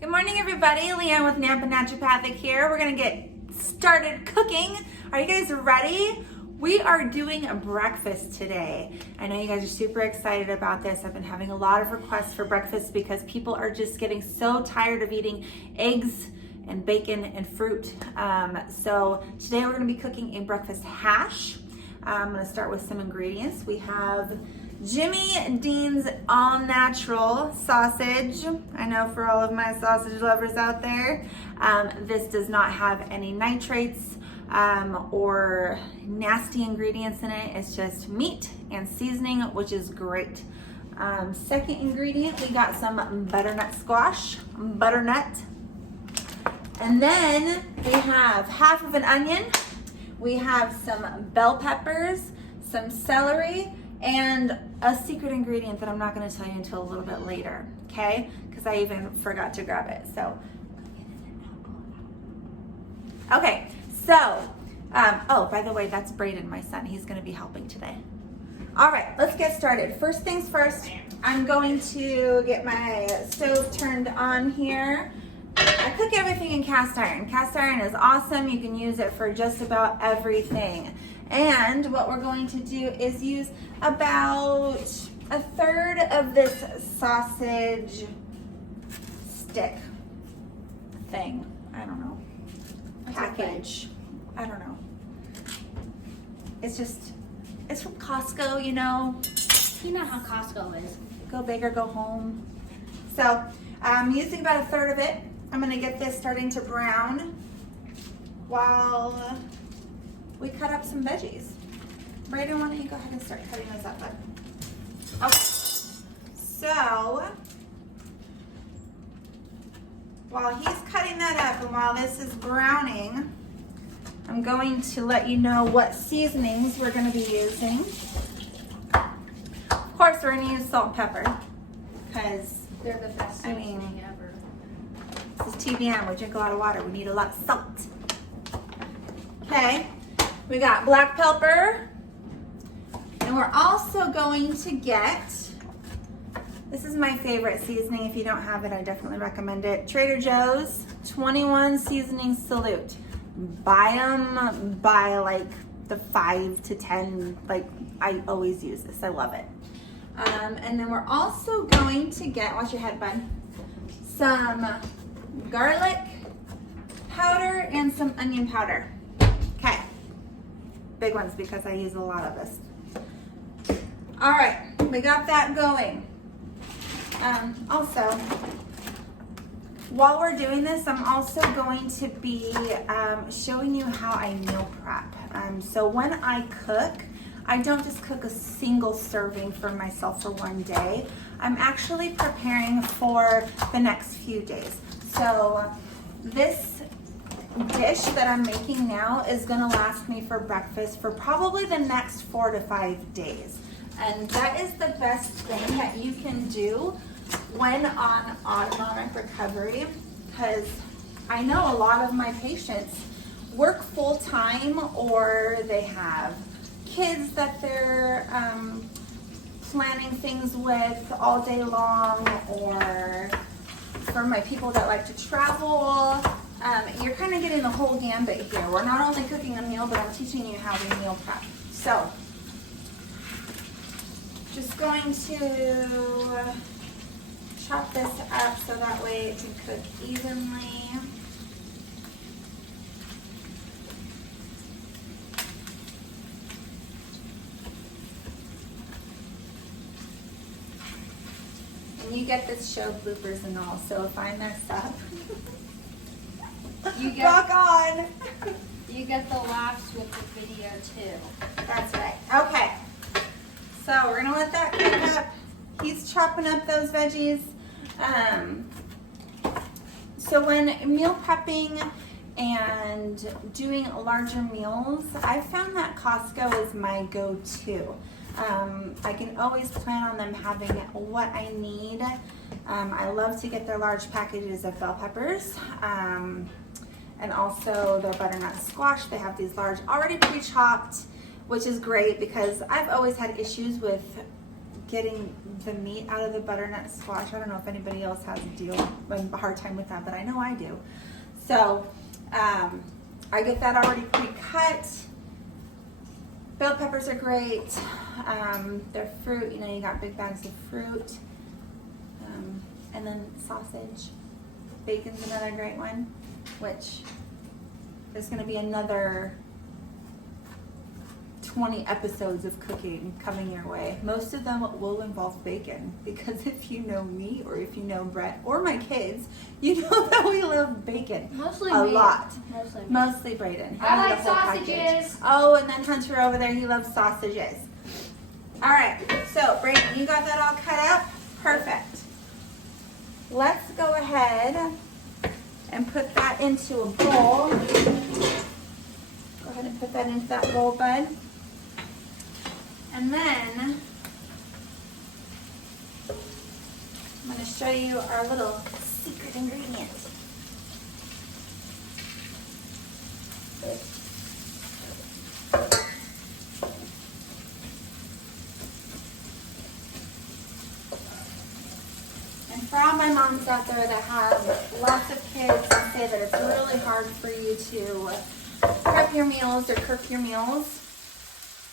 Good morning, everybody. Leanne with Nampa Naturopathic here. We're gonna get started cooking. Are you guys ready? We are doing a breakfast today. I know you guys are super excited about this. I've been having a lot of requests for breakfast because people are just getting so tired of eating eggs and bacon and fruit. So today we're gonna be cooking a breakfast hash. I'm gonna start with some ingredients. We have Jimmy Dean's all natural sausage. I know for all of my sausage lovers out there, this does not have any nitrates or nasty ingredients in it. It's just meat and seasoning, which is great. Second ingredient, we got some butternut squash, butternut. And then we have half of an onion. We have some bell peppers, some celery, and a secret ingredient that I'm not going to tell you until a little bit later, okay? Because I even forgot to grab it. So, okay, so, oh, by the way, that's Braden, my son. He's going to be helping today. All right, let's get started. First things first, I'm going to get my stove turned on here. I cook everything in cast iron. Cast iron is awesome. You can use it for just about everything. And what we're going to do is use about a third of this sausage stick thing. I don't know. Package. I don't know. It's from Costco, you know. You know how Costco is. Go big or go home. So I'm using about a third of it. I'm gonna get this starting to brown while we cut up some veggies. Brayden, why don't you go ahead and start cutting those up, bud? Okay, so while he's cutting that up and while this is browning, I'm going to let you know what seasonings we're gonna be using. Of course, we're gonna use salt and pepper because They're the best seasoning ever. this is TBM, we drink a lot of water, we need a lot of salt. Okay, we got black pepper, and we're also going to get, this is my favorite seasoning. If you don't have it, I definitely recommend it. Trader Joe's 21 Seasoning Salute. Buy them by like the 5 to 10, like I always use this, I love it. And then we're also going to get, watch your head, bud, some garlic powder and some onion powder. Okay, big ones because I use a lot of this. All right, we got that going. Also, while we're doing this, I'm also going to be showing you how I meal prep. So when I cook, I don't just cook a single serving for myself for one day. I'm actually preparing for the next few days. So this dish that I'm making now is gonna last me for breakfast for probably the next 4 to 5 days. And that is the best thing that you can do when on autonomic recovery, because I know a lot of my patients work full time or they have kids that they're planning things with all day long, or for my people that like to travel, you're kind of getting the whole gambit here. We're not only cooking a meal, but I'm teaching you how to meal prep. So, just going to chop this up so that way it can cook evenly. And you get this show bloopers and all, so if I mess up, You get, fuck on. you get the laughs with the video too. That's right. Okay. So we're gonna let that cook up. He's chopping up those veggies. So when meal prepping and doing larger meals, I found that Costco is my go-to. I can always plan on them having what I need. I love to get their large packages of bell peppers. And also their butternut squash. They have these large, already pre-chopped, which is great because I've always had issues with getting the meat out of the butternut squash. I don't know if anybody else has a hard time with that, but I know I do. So I get that already pre-cut. Bell peppers are great. They're fruit, you know, you got big bags of fruit. And then sausage. Bacon's another great one, which there's gonna be another 20 episodes of cooking coming your way. Most of them will involve bacon, because if you know me, or if you know Brett or my kids, you know that we love bacon. Mostly a me. lot. Mostly Braden. I He'll like eat a whole sausages. package. Oh, and then Hunter over there, he loves sausages. All right, so Braden, you got that all cut up? Perfect. Let's go ahead and put that into a bowl. Go ahead and put that into that bowl, bud. And then I'm going to show you our little secret ingredient. And for all my moms out there that have lots of kids and say that it's really hard for you to prep your meals or cook your meals,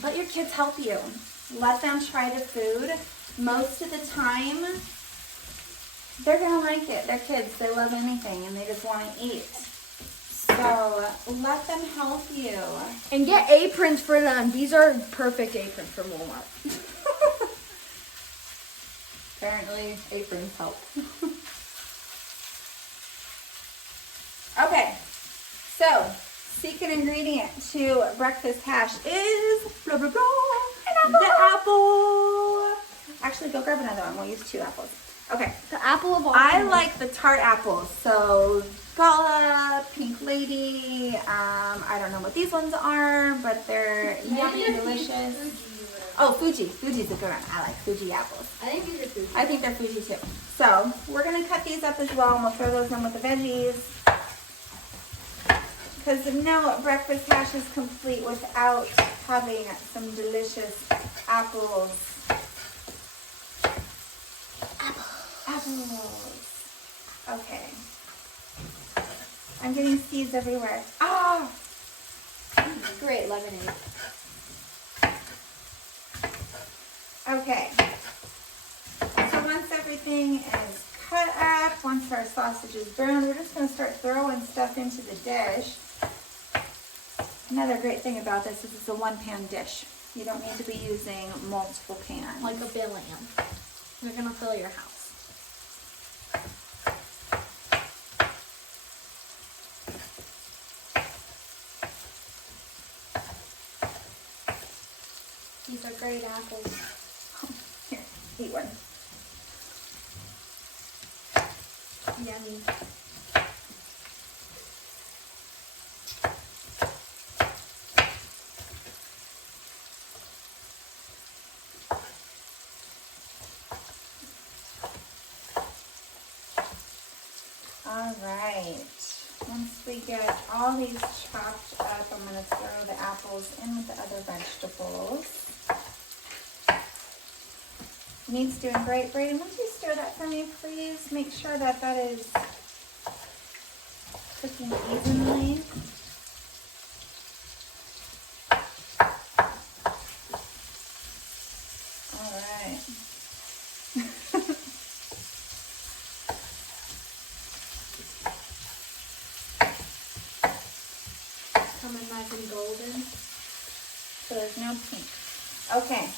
let your kids help you. Let them try the food. Most of the time, they're gonna like it. They're kids, they love anything and they just wanna eat. So let them help you. And get aprons for them. These are perfect aprons from Walmart. Apparently, aprons help. Okay, so secret ingredient to breakfast hash is blah, blah, blah, the apple. Actually, go grab another one. We'll use 2 apples. Okay. The apple of all. I like the tart apples. So Gala, Pink Lady. I don't know what these ones are, but they're yummy and delicious. Oh, Fuji. Fuji's a good one. I like Fuji apples. I think these are Fuji. I think they're Fuji too. So we're gonna cut these up as well, and we'll throw those in with the veggies. Because no breakfast hash is complete without having some delicious apples. Apples. Okay. I'm getting seeds everywhere. Ah! Great lemonade. Okay. So once everything is cut up, once our sausage is browned, we're just going to start throwing stuff into the dish. Another great thing about this is it's a 1-pan dish. You don't need to be using multiple pans. Like a billion. They're gonna fill your house. These are great apples. Here, eat one. Yummy. All right. Once we get all these chopped up, I'm going to throw the apples in with the other vegetables. Meat's doing great. Braden, would you stir that for me, please? Make sure that that is cooking evenly. All right. Coming nice and golden. So there's no pink. Okay.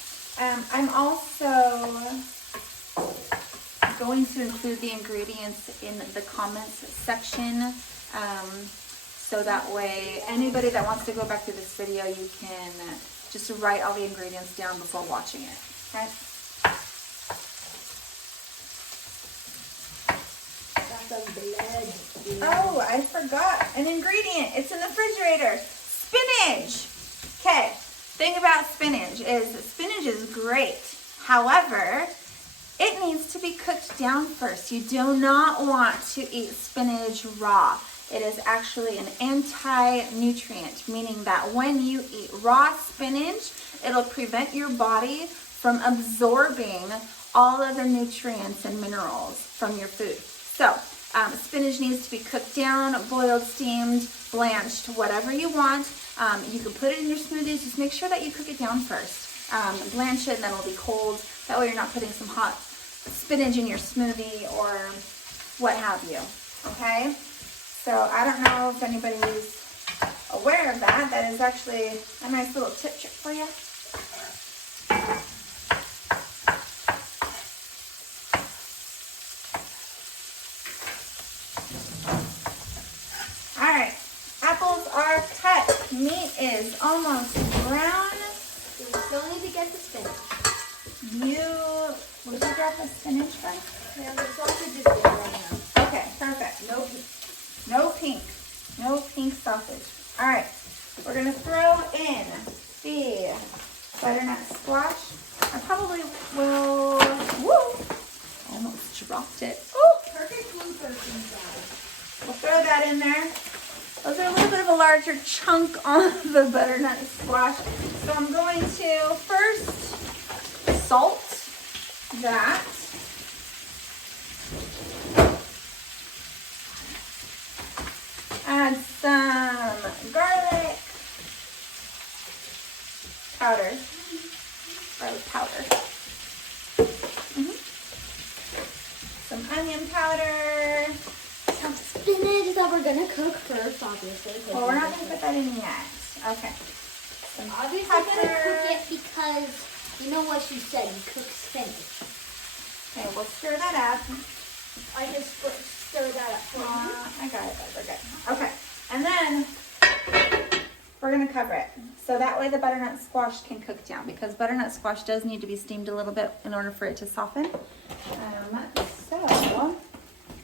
I'm also going to include the ingredients in the comments section, so that way anybody that wants to go back to this video, you can just write all the ingredients down before watching it. Okay? Got some blood. Oh, I forgot an ingredient. It's in the refrigerator. Spinach. Okay. Thing about spinach is great. However, it needs to be cooked down first. You do not want to eat spinach raw. It is actually an anti-nutrient, meaning that when you eat raw spinach, it'll prevent your body from absorbing all of the nutrients and minerals from your food. So spinach needs to be cooked down, boiled, steamed, blanched, whatever you want. You can put it in your smoothies. Just make sure that you cook it down first. Blanch it and then it'll be cold. That way you're not putting some hot spinach in your smoothie or what have you, okay? So I don't know if anybody's aware of that. That is actually a nice little tip trick for you. All right, apples are cut. Meat is almost brown. We still need to get the spinach. Where'd you grab the spinach from? Yeah, the sausage is good right now. Okay, perfect. No pink sausage. All right, we're gonna throw in the butternut squash. I probably will, almost dropped it. Oh, Perfect blooper inside. we'll throw that in there. Those are a little bit of a larger chunk on the butternut squash. So I'm going to first salt that. Add some garlic powder. Garlic powder. Some onion powder. Some spinach that we're gonna cook first, obviously. Well, we're not gonna put that in yet. Okay. Some Obviously pepper. gonna cook it because you know what she said, you cook spinach. Okay, we'll stir that up. I just stir that up for you. I got it, we're good. Okay, and then we're gonna cover it. So that way the butternut squash can cook down because butternut squash does need to be steamed a little bit in order for it to soften. So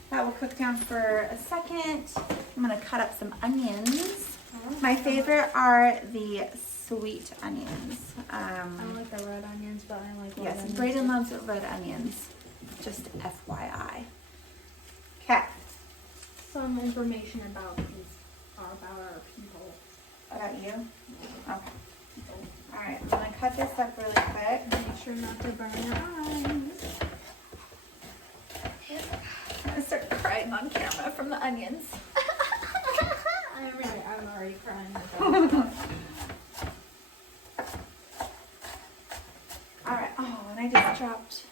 that will cook down for a second. I'm gonna cut up some onions. My favorite are the sweet onions. I don't like the red onions, but I like red Yes, onions. Brayden loves red onions. Just FYI. Okay. Some information about our people. About you? Okay. All right, I'm gonna cut this up really quick. Make sure not to burn your eyes. I'm gonna start crying on camera from the onions. I'm already crying. All right. Oh, and I just dropped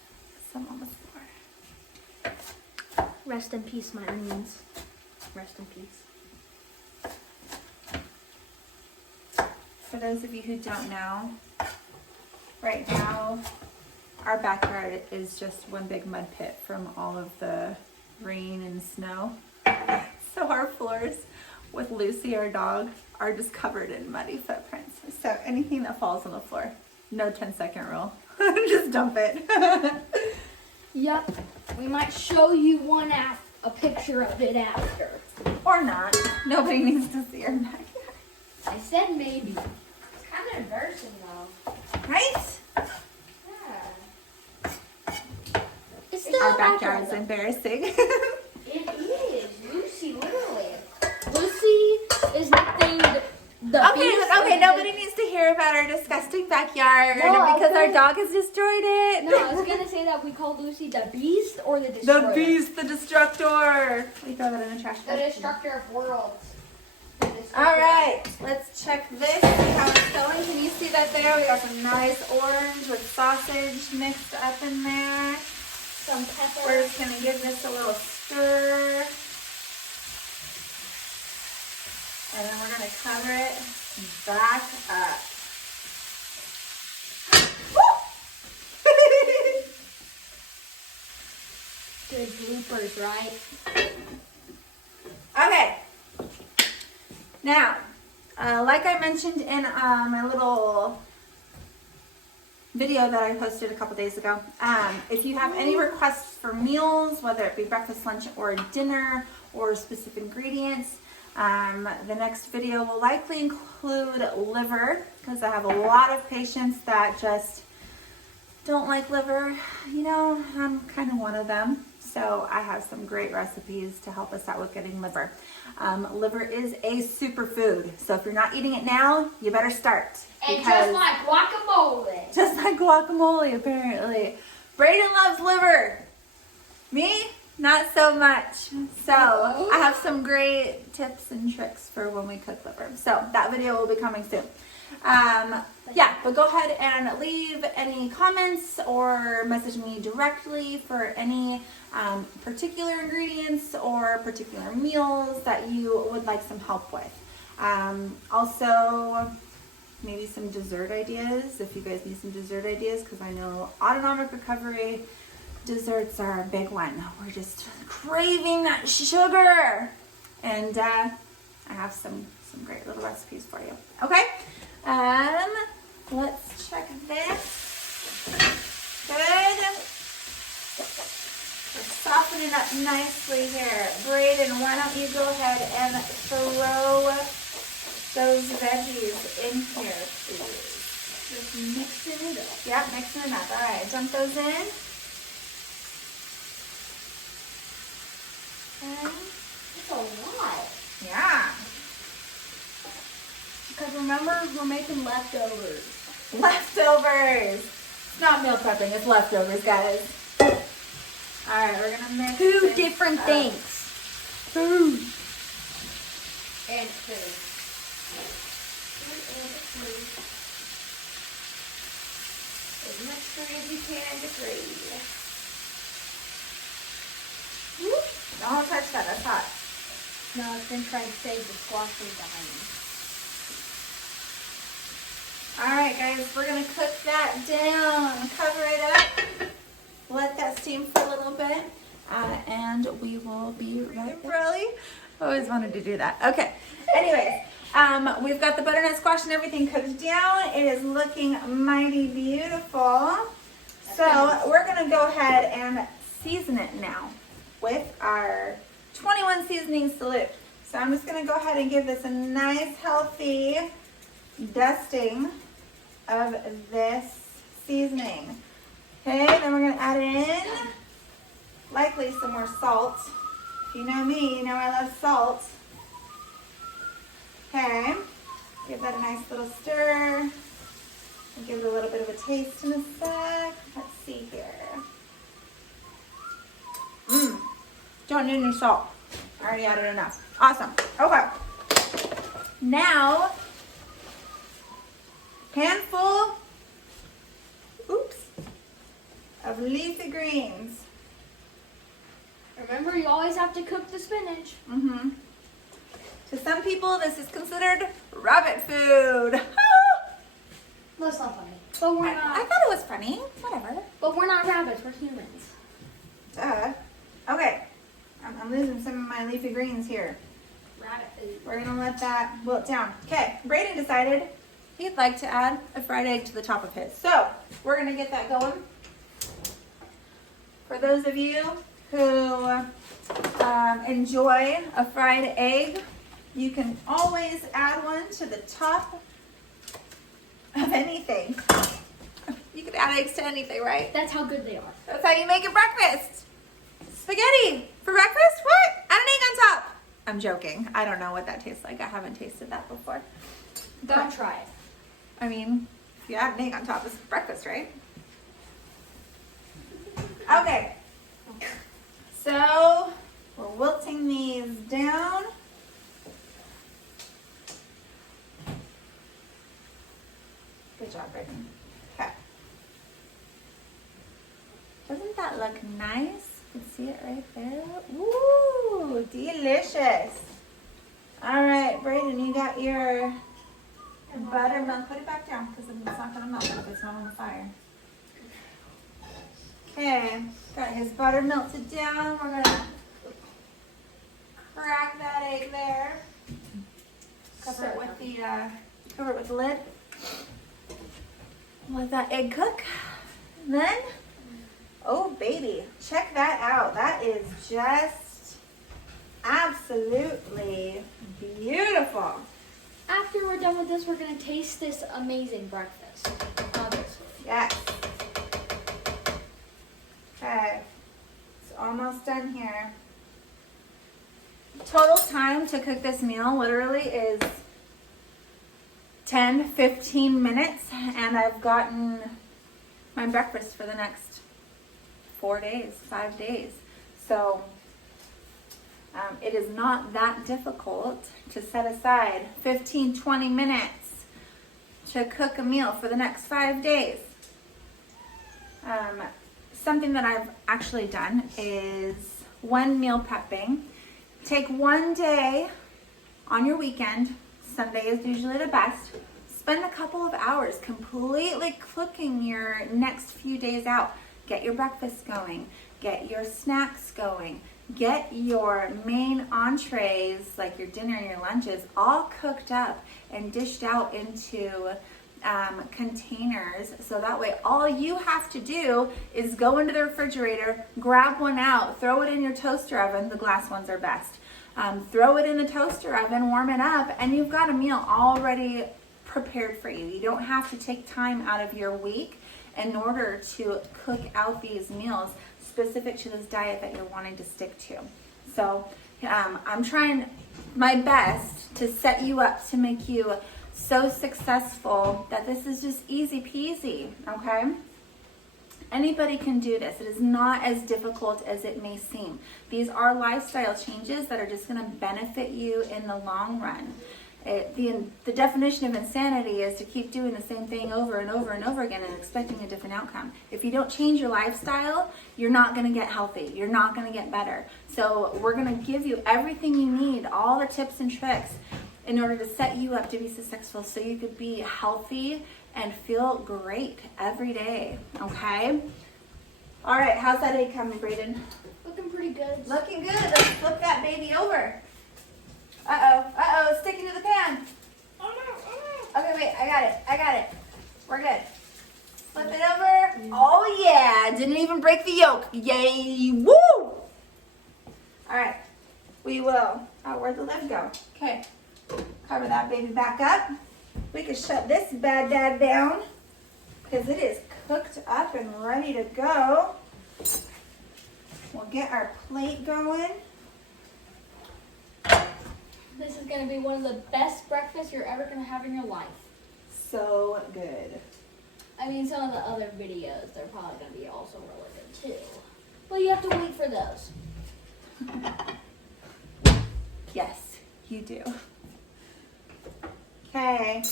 some on the floor. Rest in peace, my onions. Rest in peace. For those of you who don't know, right now our backyard is just one big mud pit from all of the rain and snow. So our floors with Lucy, our dog, are just covered in muddy footprints. So anything that falls on the floor, no 10-second rule. Just dump it. Yep. We might show you a picture of it after. Or not. Nobody needs to see our backyard. I said maybe. It's kind of embarrassing though. Right? Yeah. It's still Our a backyard's though. embarrassing. It is. Lucy, literally. Lucy is nicknamed the beast. Okay, nobody needs to hear about our disgusting backyard No, because our okay. dog has destroyed it. No, I was gonna say that we call Lucy the beast or the destroyer. The beast, the destructor. We throw that in the trash The can. destructor of worlds. The destructor. All right, let's check this, see how it's going. Can you see that there? We got some nice orange with sausage mixed up in there. Some pepper. We're just gonna give this a little stir. And then we're gonna cover it back up. Good bloopers, right? Okay. Now, like I mentioned in my little video that I posted a couple days ago, if you have any requests for meals, whether it be breakfast, lunch, or dinner, or specific ingredients, the next video will likely include liver, because I have a lot of patients that just don't like liver. You know, I'm kind of one of them. So I have some great recipes to help us out with getting liver. Liver is a superfood. So if you're not eating it now, you better start. And just like guacamole. Just like guacamole, apparently. Brayden loves liver. Me, not so much. So I have some great tips and tricks for when we cook liver. So that video will be coming soon. Yeah, but go ahead and leave any comments or message me directly for any particular ingredients or particular meals that you would like some help with. Also, maybe some dessert ideas, if you guys need some dessert ideas, because I know autonomic recovery desserts are a big one. We're just craving that sugar. And I have some great little recipes for you. Okay? Let's check this. Good. We're softening up nicely here. Brayden, why don't you go ahead and throw those veggies in here, please. Just mixing it up. Yep, mixing it up. All right, dump those in. Okay. It's a lot. Yeah. Because remember, we're making leftovers. Leftovers. It's not meal prepping, it's leftovers, guys. All right, we're gonna mix Two this different up. things. Food. And food. As much food as you can to free. Don't touch that, that's hot. No, I was going to try to save the squash from dying. All right, guys, we're gonna cook that down. Cover it up. Let that steam for a little bit, and we will be right back. Really? Always wanted to do that. Okay. Anyways, we've got the butternut squash and everything cooked down. It is looking mighty beautiful. So we're gonna go ahead and season it now with our 21 seasoning salute. So I'm just gonna go ahead and give this a nice healthy dusting of this seasoning. Okay, then we're gonna add in likely some more salt. If you know me, you know I love salt. Okay, give that a nice little stir. I'll give it a little bit of a taste in a sec. Let's see here. Don't need any salt. I already added enough. Awesome. Okay. Now, handful, of leafy greens. Remember, you always have to cook the spinach. To some people, this is considered rabbit food. That's not funny. But we're I not. thought it was funny. Whatever. But we're not rabbits. We're humans. Duh. Okay. I'm losing some of my leafy greens here. Rabbit food. We're gonna let that wilt down. Okay. Brayden decided he'd like to add a fried egg to the top of his. So we're gonna get that going. For those of you who enjoy a fried egg, you can always add one to the top of anything. You can add eggs to anything, right? That's how good they are. That's how you make it breakfast. Spaghetti for breakfast? What? Add an egg on top. I'm joking. I don't know what that tastes like. I haven't tasted that before. Don't try it. I mean, if you add an egg on top, it's breakfast, right? Okay. So, we're wilting these down. Good job, Brittany. Okay. Doesn't that look nice? You can see it right there. Ooh, delicious. All right, Brayden, you got your buttermilk. Put it back down because it's not going to melt if it's not on the fire. Okay, got his butter melted down. We're going to crack that egg there. Cover it with the lid. Let that egg cook. And then, oh baby, check that out. That is just absolutely beautiful. After we're done with this, we're going to taste this amazing breakfast. Obviously. Yes. Okay. It's almost done here. Total time to cook this meal literally is 10-15 minutes, and I've gotten my breakfast for the next 4 days, 5 days. So it is not that difficult to set aside 15-20 minutes to cook a meal for the next 5 days. Something that I've actually done is when meal prepping, take one day on your weekend, Sunday is usually the best, spend a couple of hours completely cooking your next few days out. Get your breakfast going, get your snacks going, get your main entrees, like your dinner and your lunches, all cooked up and dished out into containers, so that way all you have to do is go into the refrigerator, grab one out, throw it in your toaster oven. The glass ones are best. Throw it in the toaster oven, warm it up, and you've got a meal already prepared for you. You don't have to take time out of your week in order to cook out these meals specific to this diet that you're wanting to stick to. So I'm trying my best to set you up to make you so successful that this is just easy peasy, okay? Anybody can do this. It is not as difficult as it may seem. These are lifestyle changes that are just going to benefit you in the long run. The definition of insanity is to keep doing the same thing over and over and over again and expecting a different outcome. If you don't change your lifestyle, you're not going to get healthy. You're not going to get better. So we're going to give you everything you need, all the tips and tricks in order to set you up to be successful so you could be healthy and feel great every day, okay? All right, how's that egg coming, Brayden? Looking pretty good. Looking good. Let's flip that baby over. Uh-oh, sticking to the pan. Oh no. Okay, wait, I got it. We're good. Flip it over. Oh yeah, didn't even break the yolk. Yay, woo! All right, we will. Oh, where'd the lid go? Okay, cover that baby back up. We can shut this bad dad down because it is cooked up and ready to go. We'll get our plate going. This is going to be one of the best breakfasts you're ever going to have in your life. So good. I mean, some of the other videos, they're probably going to be also really good too. But you have to wait for those. Yes, you do. Okay.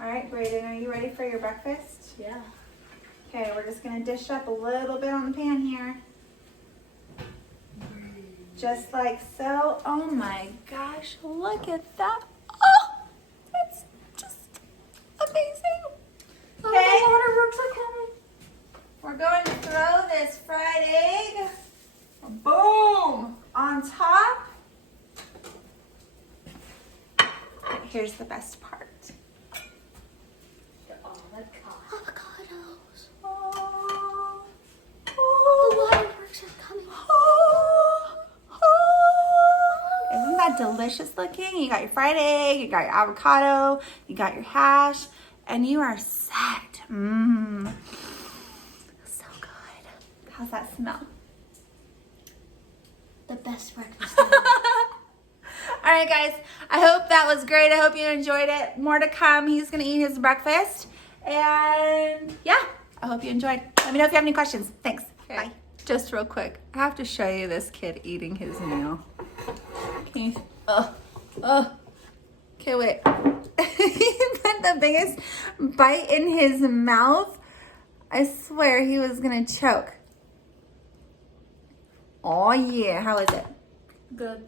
All right, Brayden, are you ready for your breakfast? Yeah. Okay, we're just going to dish up a little bit on the pan here. Just like so. Oh my gosh, look at that. Oh, it's just amazing. Okay, Waterworks are coming. we're going to throw this fried egg, boom, on top. Here's the best part. Avocados. Oh, The oh, waterworks are coming. oh, oh. Isn't that delicious looking? You got your fried egg, you got your avocado, you got your hash, and you are set. Mmm. So good. How's that smell? The best breakfast. All right, guys. I hope that was great. I hope you enjoyed it. More to come. He's going to eat his breakfast. And yeah, I hope you enjoyed. Let me know if you have any questions. Thanks. Okay. Bye. Just real quick, I have to show you this kid eating his meal. Can you? Okay, wait. He put the biggest bite in his mouth. I swear he was going to choke. Oh, yeah. How is it? Good.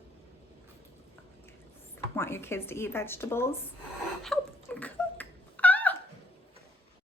Want your kids to eat vegetables? Help them cook.